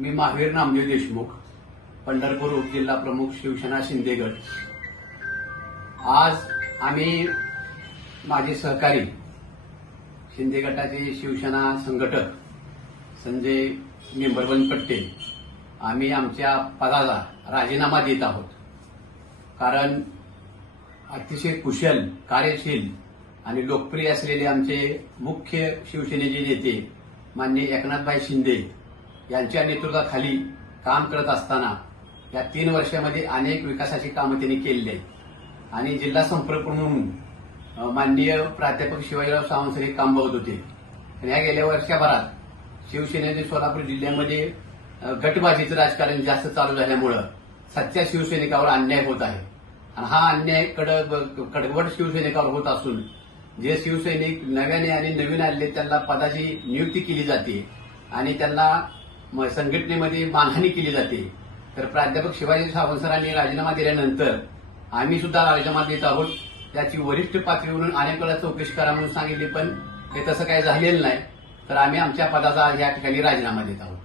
मी महावीर नामदेव देशमुख, पंढरपूर उपजिल्हा प्रमुख, शिवसेना शिंदे गट। आज आम्ही माझे सहकारी शिंदे गटाचे शिवसेना संघटक संजय मेंबरबंद आम्ही आमच्या पदाचा राजीनामा देत आहोत। कारण अतिशय कुशल, कार्यशील आणि लोकप्रिय असलेले आमचे मुख्य शिवसेनेचे नेते माननीय एकनाथभाई शिंदे यांच्या नेतृत्वाखाली काम करत असताना या 3 वर्षामध्ये अनेक विकासाची कामं त्यांनी केलेली आहेत आणि जिल्हा संपर्क म्हणून माननीय प्राध्यापक शिवाजीराव सावंत हे काम बघत होते। या गेल्या वर्षभरात शिवसेनेने सोलापूर जिल्ह्यामध्ये गटबाजीचं राजकारण जास्त चालू झाल्यामुळे सच्च्या शिवसैनिकावर अन्याय होत आहे आणि हा अन्याय कडवट शिवसैनिकावर होत असून जे शिवसैनिक नव्याने आणि नवीन आलेले त्यांना पदाची नियुक्ती केली जाते आणि त्यांना संघटनेमध्ये मानहानी केली जाते। तर प्राध्यापक शिवाजी सावंत सरांनी राजीनामा दिल्यानंतर आम्ही सुद्धा राजीनामा देत आहोत। त्याची वरिष्ठ पातळीवरून अनेक वेळा चौकशी करा म्हणून सांगितली, पण हे तसं काही झालेलं नाही। तर आम्ही आमच्या पदाचा या ठिकाणी राजीनामा देत आहोत।